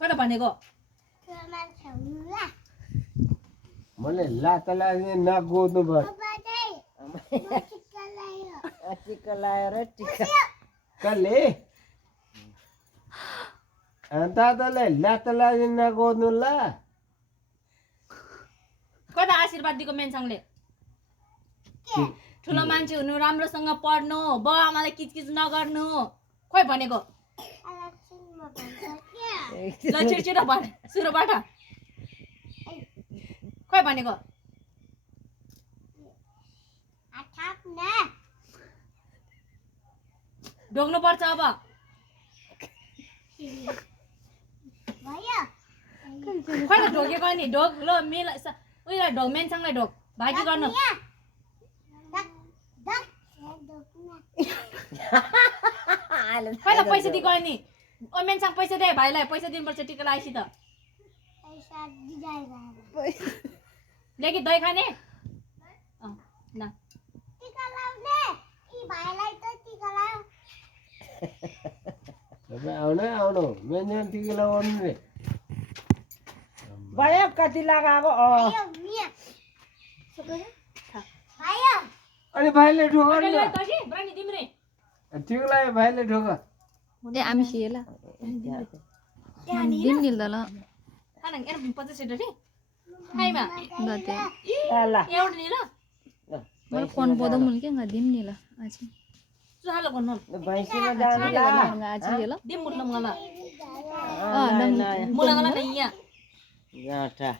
कता भनेको मैले लातलाई नगोद्नु भयो टिका लाएर टिका कसले दादाले लातलाई नगोद्नु ल कता आशीर्वाद दिएको मेनसाङले ठुलो मान्छे हुनु राम्रोसँग पढ्नु बाउ आमालाई किचकिच नगर्नु खोइ भनेको ल छिटो भन सुरुबाट खोइ भनेको ढोग्नु पर्छ अब खोइ त ढोकेको नि ढोक ल मेला उयोलाई ढोक मेनसाङलाई ढोक भागी गर्नु खोइ त पैसा दिएको नि ओ मेनसाङ पैसा दे भाइलाई पैसा दिनुपर्छ टिका लगाएपछि त लेखि दही खाने ल आउनु मेन टिका लगाउनु रे भयो कति लगाएको अनि भाइले ढोक तिम्रे टिका लगायो भाइले ढोक ए आमी सिएला दिन निल्दला खाना एरो 50 रे खाइमा गते ल एउटा नि ल मला फोन बोदा मुल के दिन निला आज सुहालो गर्नु भैँसीमा जानु ला आज येला दिम मुट्न मलाई अ मुला गला न यहाँ गाँठा